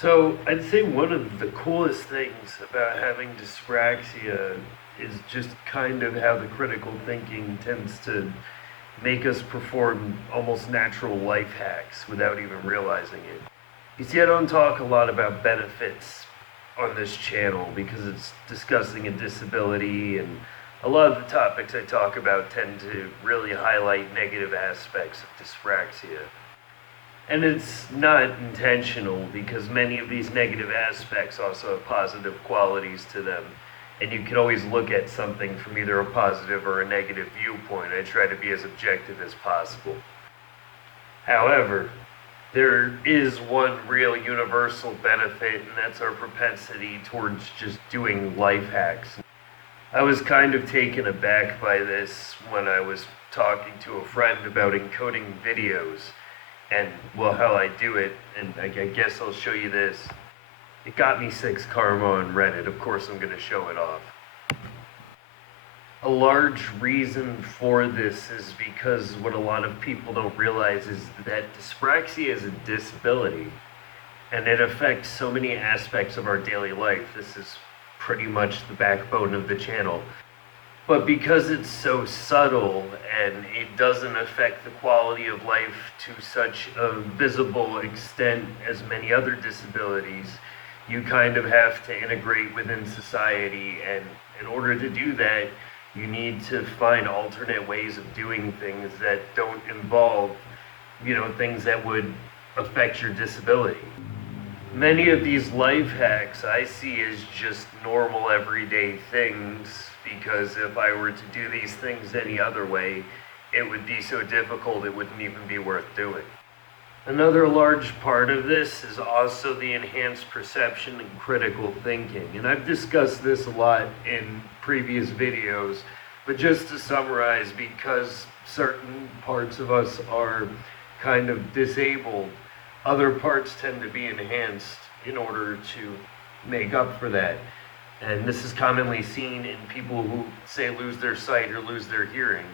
So I'd say one of the coolest things about having dyspraxia is just kind of how the critical thinking tends to make us perform almost natural life hacks without even realizing it. You see, I don't talk a lot about benefits on this channel because it's discussing a disability, and a lot of the topics I talk about tend to really highlight negative aspects of dyspraxia. And it's not intentional because many of these negative aspects also have positive qualities to them. And you can always look at something from either a positive or a negative viewpoint. I try to be as objective as possible. However, there is one real universal benefit, and that's our propensity towards just doing life hacks. I was kind of taken aback by this when I was talking to a friend about encoding videos and, well, how I do it, and I guess I'll show you this. It got me 6 karma on Reddit. Of course I'm going to show it off. A large reason for this is because what a lot of people don't realize is that dyspraxia is a disability, and it affects so many aspects of our daily life. This is pretty much the backbone of the channel. But because it's so subtle and it doesn't affect the quality of life to such a visible extent as many other disabilities, you kind of have to integrate within society, and in order to do that, you need to find alternate ways of doing things that don't involve, things that would affect your disability. Many of these life hacks I see as just normal everyday things, because if I were to do these things any other way, it would be so difficult it wouldn't even be worth doing. Another large part of this is also the enhanced perception and critical thinking. And I've discussed this a lot in previous videos, but just to summarize, because certain parts of us are kind of disabled, other parts tend to be enhanced in order to make up for that. And this is commonly seen in people who, say, lose their sight or lose their hearing,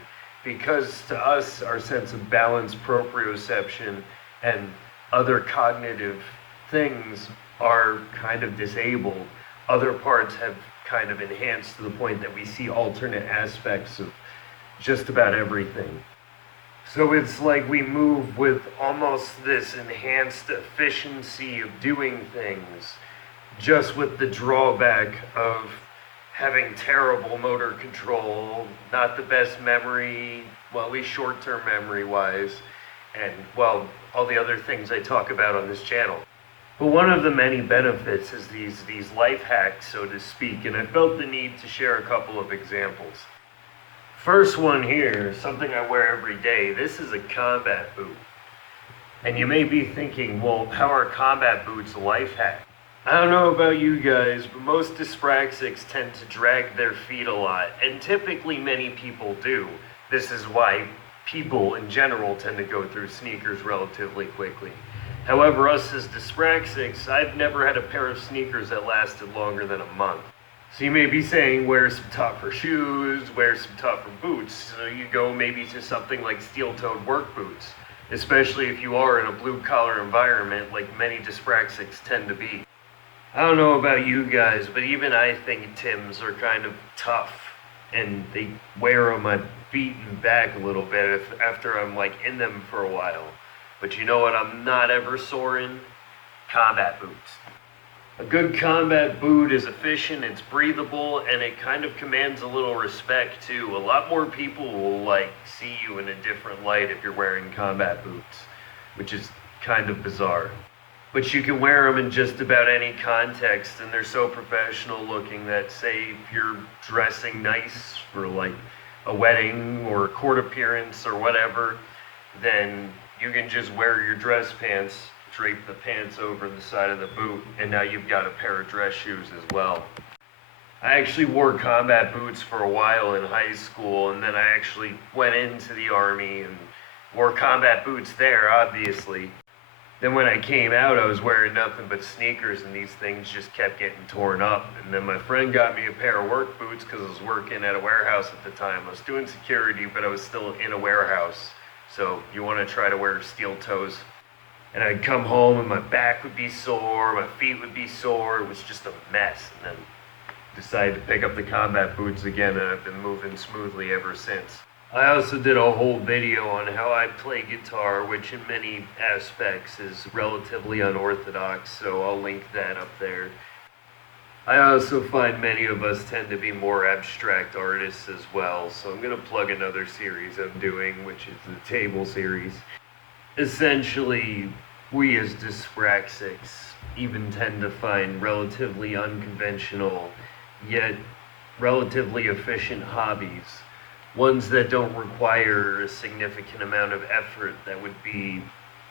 because to us, our sense of balance, proprioception, and other cognitive things are kind of disabled. Other parts have kind of enhanced to the point that we see alternate aspects of just about everything. So it's like we move with almost this enhanced efficiency of doing things, just with the drawback of having terrible motor control, not the best memory, well, at least short-term memory-wise, and, well, all the other things I talk about on this channel. But one of the many benefits is these life hacks, so to speak, and I felt the need to share a couple of examples. First one here, something I wear every day. This is a combat boot. And you may be thinking, well, how are combat boots a life hack? I don't know about you guys, but most dyspraxics tend to drag their feet a lot, and typically many people do. This is why people in general tend to go through sneakers relatively quickly. However, us as dyspraxics, I've never had a pair of sneakers that lasted longer than a month. So you may be saying, wear some tougher shoes, wear some tougher boots. So you go maybe to something like steel-toed work boots, especially if you are in a blue-collar environment like many dyspraxics tend to be. I don't know about you guys, but even I think Timbs are kind of tough, and they wear on my feet and back a little bit after I'm like in them for a while. But you know what I'm not ever sore in? Combat boots. A good combat boot is efficient, it's breathable, and it kind of commands a little respect too. A lot more people will see you in a different light if you're wearing combat boots, which is kind of bizarre. But you can wear them in just about any context, and they're so professional looking that, say, if you're dressing nice for a wedding or a court appearance or whatever, then you can just wear your dress pants, drape the pants over the side of the boot, and now you've got a pair of dress shoes as well. I actually wore combat boots for a while in high school, and then I actually went into the Army and wore combat boots there, obviously. Then when I came out, I was wearing nothing but sneakers, and these things just kept getting torn up. And then my friend got me a pair of work boots because I was working at a warehouse at the time. I was doing security, but I was still in a warehouse. So you want to try to wear steel toes. And I'd come home and my back would be sore, my feet would be sore. It was just a mess. And then decided to pick up the combat boots again, and I've been moving smoothly ever since. I also did a whole video on how I play guitar, which in many aspects is relatively unorthodox, so I'll link that up there. I also find many of us tend to be more abstract artists as well, so I'm going to plug another series I'm doing, which is the table series. Essentially, we as Dyspraxics even tend to find relatively unconventional, yet relatively efficient hobbies, ones that don't require a significant amount of effort that would be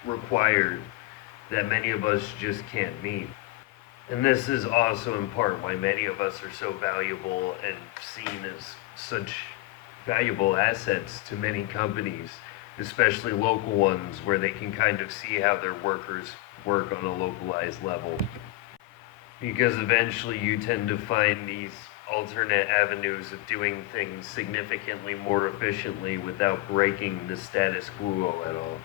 required that many of us just can't meet. And this is also in part why many of us are so valuable and seen as such valuable assets to many companies, especially local ones where they can kind of see how their workers work on a localized level. Because eventually you tend to find these alternate avenues of doing things significantly more efficiently without breaking the status quo at all.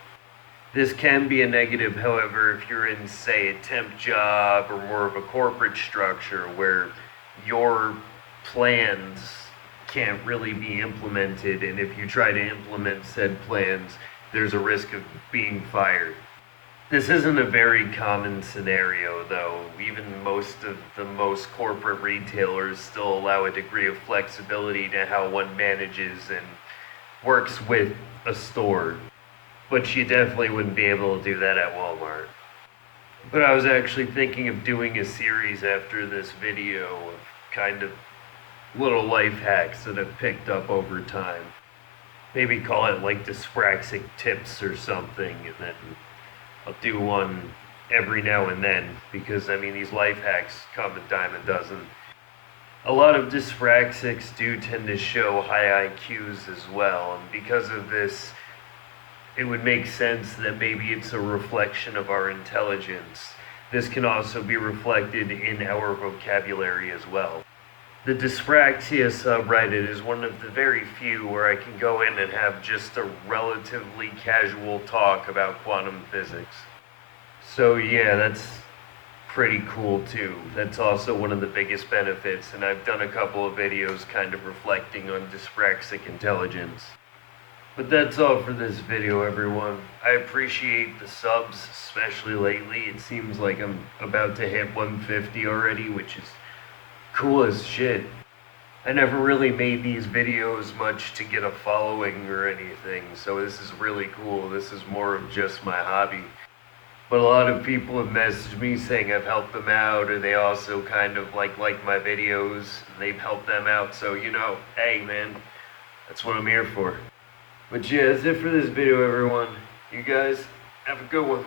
This can be a negative, however, if you're in, say, a temp job or more of a corporate structure where your plans can't really be implemented, and if you try to implement said plans, there's a risk of being fired. This isn't a very common scenario, though. Even most of the most corporate retailers still allow a degree of flexibility to how one manages and works with a store. But you definitely wouldn't be able to do that at Walmart. But I was actually thinking of doing a series after this video of kind of little life hacks that I've picked up over time. Maybe call it like Dyspraxic tips or something, and then I'll do one every now and then, because I mean these life hacks come a dime a dozen. A lot of Dyspraxics do tend to show high IQs as well, and because of this, it would make sense that maybe it's a reflection of our intelligence. This can also be reflected in our vocabulary as well. The Dyspraxia subreddit is one of the very few where I can go in and have just a relatively casual talk about quantum physics. So yeah, that's pretty cool too. That's also one of the biggest benefits, and I've done a couple of videos kind of reflecting on Dyspraxic intelligence. But that's all for this video, everyone. I appreciate the subs, especially lately. It seems like I'm about to hit 150 already, which is cool as shit. I never really made these videos much to get a following or anything, so this is really cool. This is more of just my hobby. But a lot of people have messaged me saying I've helped them out, or they also kind of like my videos, and they've helped them out. So, you know, hey man, that's what I'm here for. But yeah, that's it for this video, everyone. You guys, have a good one.